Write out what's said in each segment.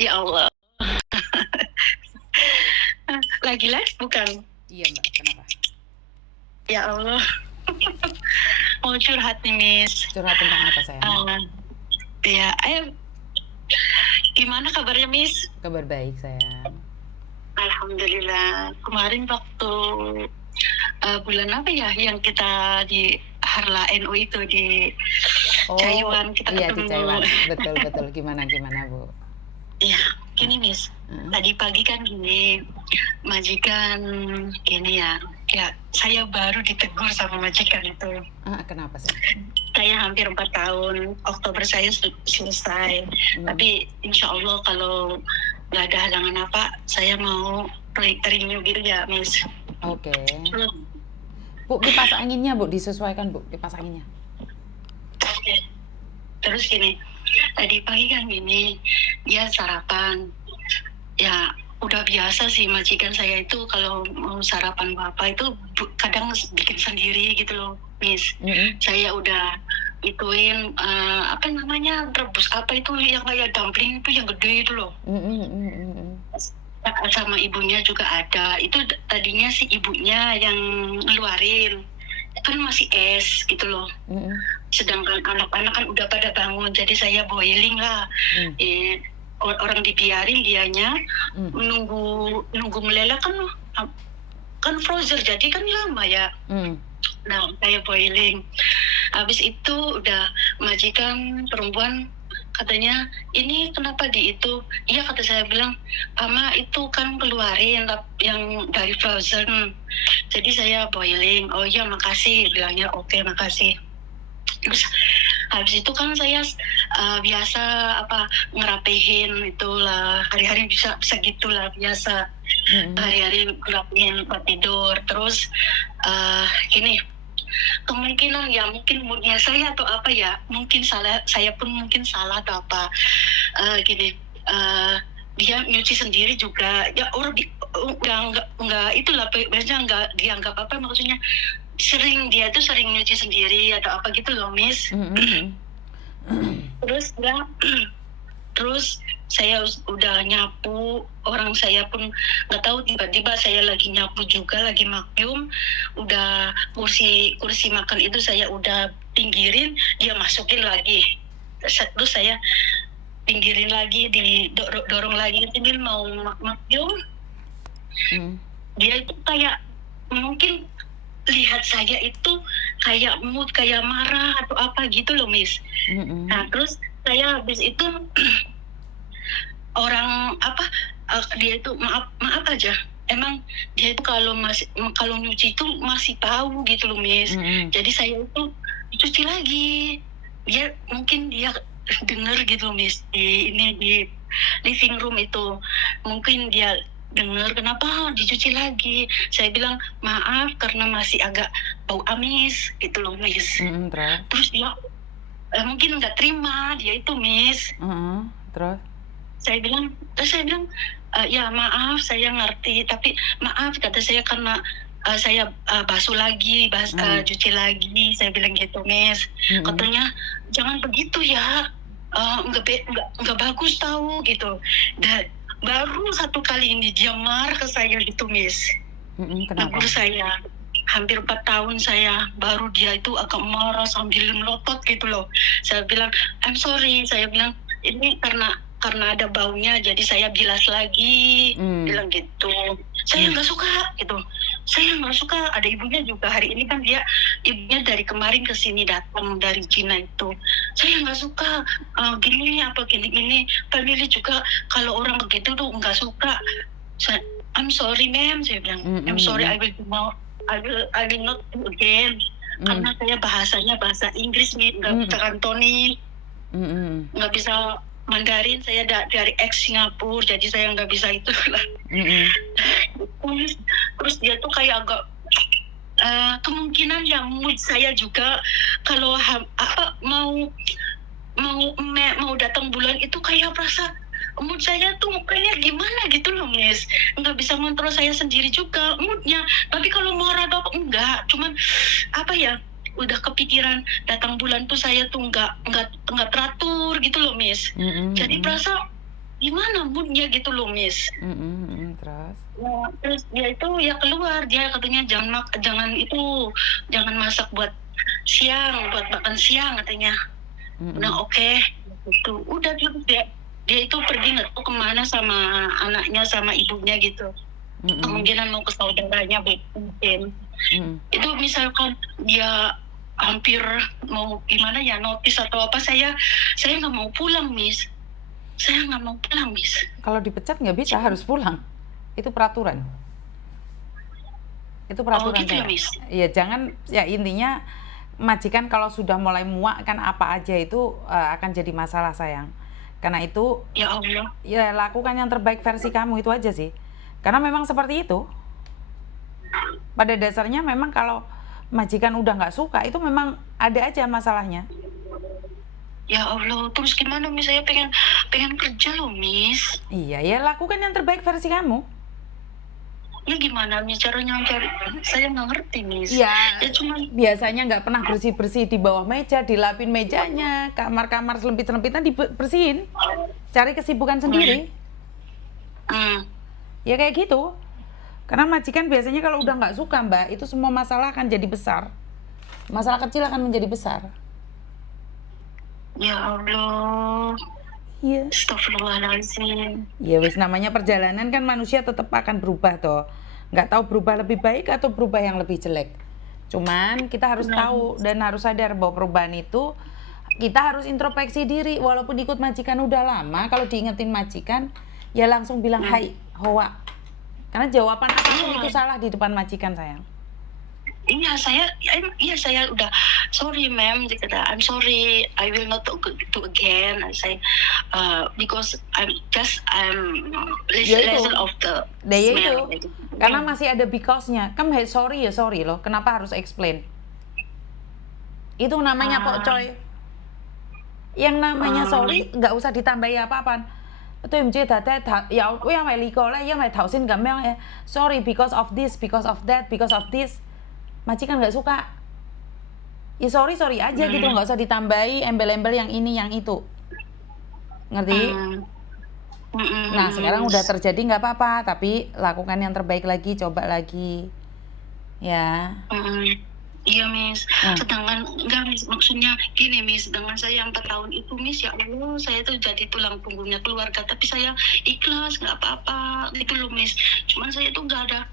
Ya Allah. Lagi live bukan? Iya Mbak, kenapa? Ya Allah. Mau curhat nih, Miss. Curhat tentang apa sayang? Ya, gimana kabarnya, Miss? Kabar baik sayang. Alhamdulillah. Kemarin waktu bulan apa ya yang kita di Harla NU itu di Caiwan kita iya, ketemu. di Caiwan. Betul. Gimana Bu? Iya, gini Miss. Tadi pagi kan gini, majikan gini ya saya baru ditegur sama majikan itu. Kenapa sih? Saya hampir 4 tahun, Oktober saya selesai. Tapi insya Allah kalau nggak ada halangan apa, saya mau renew gitu ya Miss. Oke. Bu, kipas anginnya Bu, disesuaikan Bu, kipas anginnya. Oke. Terus gini, tadi pagi kan gini, dia sarapan. Ya udah biasa sih majikan saya itu kalau mau sarapan apa itu kadang bikin sendiri gitu loh, Miss. Saya udah ituin apa namanya rebus apa itu yang kayak dumpling itu yang gede itu loh. Sama ibunya juga ada. Itu tadinya si ibunya yang ngeluarin kan masih es gitu loh. Sedangkan anak-anak kan udah pada bangun, jadi saya boiling lah. Orang dibiarin dianya nunggu meleleh kan frozen, jadi kan lama ya. Nah saya boiling. Habis itu udah majikan perempuan katanya, ini kenapa di itu? Iya kata saya bilang, Ama itu kan keluarin yang dari frozen. Jadi saya boiling. Oh iya makasih, bilangnya oke makasih. Terus habis itu kan saya biasa ngerapihin itulah, hari-hari bisa gitulah biasa. Hari-hari ngerapihin buat tidur. Terus gini, kemungkinan ya mungkin moodnya saya atau apa ya, mungkin saya pun mungkin salah atau apa. Gini, dia nyuci sendiri juga ya, orang nggak itulah biasanya nggak dianggap apa, maksudnya dia tuh sering nyuci sendiri atau apa gitu loh Miss. Terus saya udah nyapu, orang saya pun nggak tahu, tiba-tiba saya lagi nyapu juga, lagi vacuum, udah kursi makan itu saya udah pinggirin, dia masukin lagi. Terus saya pinggirin lagi, dorong lagi sambil mau vacuum. Dia itu kayak mungkin lihat saya itu kayak mood, kayak marah atau apa gitu loh Miss. Nah terus saya habis itu orang dia itu maaf aja, emang dia itu kalau nyuci itu masih bau gitu loh Miss. Jadi saya itu cuci lagi, dia mungkin dia dengar gitu loh Miss, di living room itu mungkin dia dengar kenapa dicuci lagi. Saya bilang maaf karena masih agak bau amis gitu loh Miss. Terus dia mungkin nggak terima dia itu Miss. Terus saya bilang ya maaf saya ngerti, tapi maaf kata saya karena saya basuh lagi, cuci lagi, saya bilang gitu Miss. Katanya jangan begitu ya, nggak bagus tahu gitu. Dan baru satu kali ini dia marah ke saya gitu Miss. Kenapa? Saya hampir 4 tahun saya, baru dia itu agak marah sambil melotot gitu loh. Saya bilang I'm sorry, saya bilang ini karena ada baunya jadi saya bilas lagi, bilang gitu. Saya nggak suka gitu, saya nggak suka. Ada ibunya juga hari ini kan, ibunya dari kemarin ke sini datang dari Cina itu. Saya nggak suka gini family juga kalau orang begitu tuh nggak suka. I'm sorry ma'am, saya bilang I'm sorry, I will not do again. Karena saya bahasanya bahasa Inggris nih, nggak bisa Kantonis, nggak bisa Mandarin, saya dari ex Singapura, jadi saya nggak bisa itu lah. Terus dia tuh kayak agak kemungkinan yang mood saya juga kalau mau datang bulan itu kayak rasa mood saya tuh kayaknya gimana gitu loh Miss, nggak bisa ngontrol saya sendiri juga moodnya. Tapi kalau marah atau enggak, cuman apa ya, udah kepikiran datang bulan tuh saya tuh nggak teratur gitu loh Miss. Jadi berasa gimana moodnya gitu loh, Miss. Terus? Nah, terus dia itu ya keluar, dia katanya jangan masak buat siang, buat makan siang katanya. Nah oke, gitu. Udah dia itu pergi nggak tahu kemana sama anaknya sama ibunya gitu. Kemungkinan mau ke saudaranya mungkin. Itu misalkan dia hampir mau gimana ya, notis atau apa, saya nggak mau pulang, Miss. Saya nggak mau pulang, Miss. Kalau dipecat nggak bisa, harus pulang. Itu peraturan. Itu peraturan gitu ya, saya. Miss? Ya jangan, ya intinya majikan kalau sudah mulai muak kan apa aja itu akan jadi masalah sayang. Karena itu Ya Allah. ya lakukan yang terbaik versi kamu, itu aja sih. Karena memang seperti itu. Pada dasarnya memang kalau majikan udah nggak suka itu memang ada aja masalahnya. Ya Allah, terus gimana, Miss? Saya pengen kerja loh, Miss. Iya, ya lakukan yang terbaik versi kamu. Ya gimana, Miss? Caranya saya nggak ngerti, Miss. Ya cuma biasanya nggak pernah bersih-bersih di bawah meja, dilapin mejanya, kamar-kamar selempit-selempitan dibersihin. Cari kesibukan sendiri. Ya kayak gitu. Karena majikan biasanya kalau udah nggak suka, Mbak, itu semua masalah akan jadi besar. Masalah kecil akan menjadi besar. Ya Allah. Iya. Astagfirullahaladzim. Ya wis, namanya perjalanan kan, manusia tetap akan berubah toh. Nggak tahu berubah lebih baik atau berubah yang lebih jelek. Cuman kita harus tahu dan harus sadar bahwa perubahan itu kita harus introspeksi diri. Walaupun ikut majikan udah lama, kalau diingetin majikan ya langsung bilang hai, hoa. Karena jawaban apapun itu salah di depan majikan, sayang. Iya, saya udah sorry, ma'am. I'm sorry, I will not do again. I say because I'm listen of the smell. Itu karena masih ada because-nya. Kamu sorry ya sorry loh. Kenapa harus explain? Itu namanya pokcoy. Yang namanya sorry nggak usah ditambahi apa-apaan. Tôi唔知但係因為呢個咧，因為頭先咁樣sorry because of this, because of that, because of this. Majikan nggak suka, ya sorry aja gitu, nggak usah ditambahi embel-embel yang ini yang itu, ngerti? Nah sekarang udah terjadi nggak apa-apa, tapi lakukan yang terbaik lagi, coba lagi, ya. Iya, Miss. Sedangkan enggak, Miss, maksudnya gini, Miss, dengan saya yang 4 tahun itu, Miss, ya Allah, saya tuh jadi tulang punggungnya keluarga, tapi saya ikhlas, nggak apa-apa gitu loh, Miss. Cuman saya tuh nggak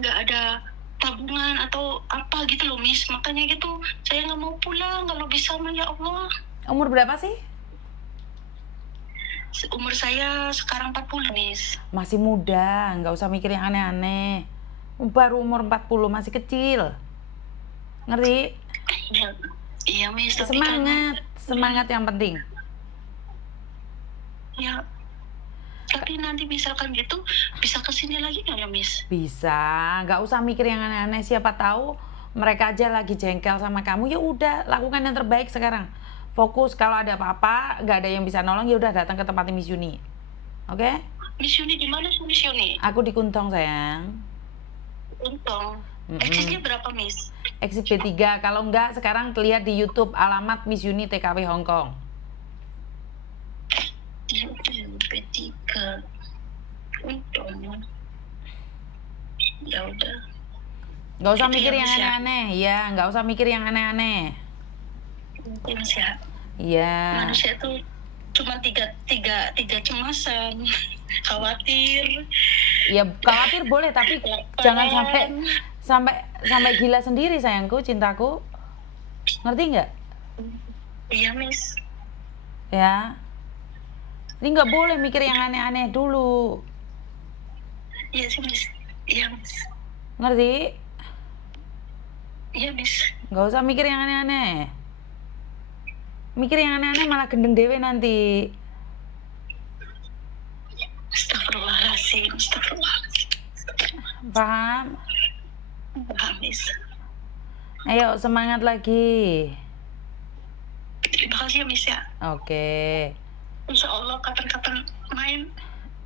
ada tabungan atau apa gitu loh, Miss. Makanya gitu saya nggak mau pulang kalau bisa, ya Allah. Umur berapa sih? Umur saya sekarang 40, Miss. Masih muda, nggak usah mikir yang aneh-aneh. Baru umur 40, masih kecil, ngerti? Iya, Miss. Semangat yang penting. Ya, tapi nanti misalkan gitu bisa kesini lagi nggak ya, Miss? Bisa, nggak usah mikir yang aneh-aneh. Siapa tahu mereka aja lagi jengkel sama kamu, ya udah lakukan yang terbaik sekarang. Fokus, kalau ada apa-apa nggak ada yang bisa nolong, ya udah datang ke tempatnya Miss Yuni. Oke? Miss Yuni di mana sih, Miss Yuni? Aku di Kuntong, sayang. Kuntong. Exitnya berapa, Miss? Exit B3. Kalau enggak sekarang lihat di YouTube alamat Miss Yuni TKW Hongkong. B3. Kuntong. Ya udah. Nggak usah mikir yang aneh-aneh, ya. Nggak usah mikir yang aneh-aneh. Mungkin sih. Iya. Manusia tuh cuma tiga cemasan. Khawatir. Ya khawatir boleh, tapi jangan sampai gila sendiri, sayangku, cintaku. Ngerti nggak? Iya, Miss. Ya. Ini nggak boleh mikir yang aneh-aneh dulu. Iya sih, Miss. Iya, Miss. Ngerti? Iya, Miss. Nggak usah mikir yang aneh-aneh. Mikir yang aneh-aneh malah gendeng dewe nanti. Astagfirullahaladzim. Paham? Paham, Miss. Ayo semangat lagi. Terima kasih ya, Miss ya. Oke. Insya Allah kapan-kapan main.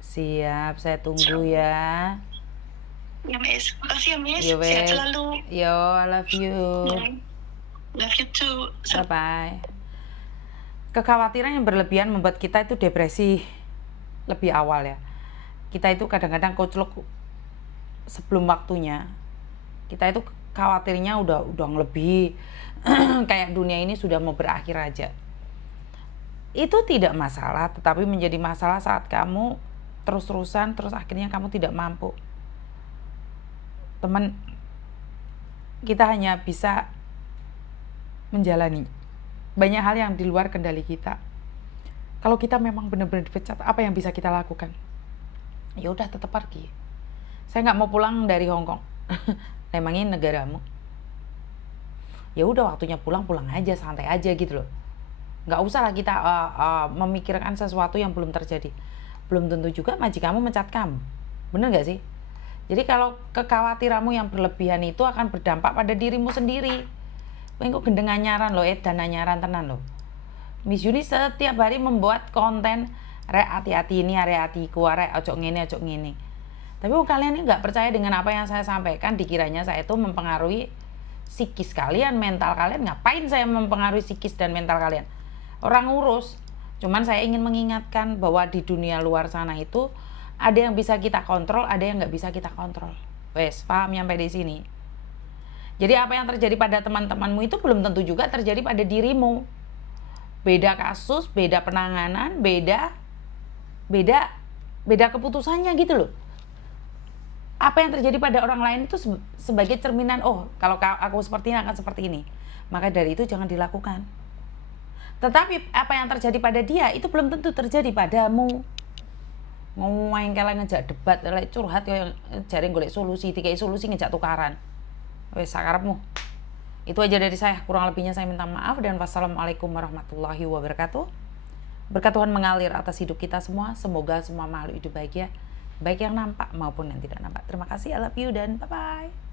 Siap, saya tunggu ya. Ya, Miss. Makasih ya, Miss. Yo, Sehat selalu. Yo, I love you. Love you too. Bye-bye. Kekhawatiran yang berlebihan membuat kita itu depresi. lebih awal ya. Kita itu kadang-kadang koclok sebelum waktunya. Kita itu khawatirnya udah lebih kayak dunia ini sudah mau berakhir aja. Itu tidak masalah, tetapi menjadi masalah saat kamu terus-terusan terus akhirnya kamu tidak mampu. Teman, kita hanya bisa menjalani banyak hal yang di luar kendali kita. Kalau kita memang benar-benar dipecat, apa yang bisa kita lakukan? Ya udah, tetap pergi. Saya nggak mau pulang dari Hong Kong. Emangnya negaramu? Ya udah, waktunya pulang aja, santai aja gitu loh. Nggak usah lah kita memikirkan sesuatu yang belum terjadi. Belum tentu juga majikanmu mencat kamu. Bener nggak sih? Jadi kalau kekhawatiranmu yang berlebihan itu akan berdampak pada dirimu sendiri. Engko gendeng anyaran loh, dan anyaran tenan loh. Miss Yuni setiap hari membuat konten, rek hati-hati ini, rek hatiku, rek ojo ngene. Tapi kalian ini nggak percaya dengan apa yang saya sampaikan, dikiranya saya itu mempengaruhi psikis kalian, mental kalian. Ngapain saya mempengaruhi psikis dan mental kalian? Orang urus. Cuman saya ingin mengingatkan bahwa di dunia luar sana itu ada yang bisa kita kontrol, ada yang nggak bisa kita kontrol. Wes, paham sampai di sini? Jadi apa yang terjadi pada teman-temanmu itu belum tentu juga terjadi pada dirimu. Beda kasus, beda penanganan, beda keputusannya gitu loh. Apa yang terjadi pada orang lain itu sebagai cerminan, oh kalau aku seperti ini akan seperti ini. Maka dari itu jangan dilakukan. Tetapi apa yang terjadi pada dia itu belum tentu terjadi padamu. Ngomong kalian ngejak debat, curhat yang jare golek solusi, dikai solusi ngejak tukaran. Wes sakarepmu. Itu aja dari saya, kurang lebihnya saya minta maaf dan wassalamualaikum warahmatullahi wabarakatuh. Berkat Tuhan mengalir atas hidup kita semua, semoga semua makhluk hidup bahagia, baik yang nampak maupun yang tidak nampak. Terima kasih, I love you dan bye-bye.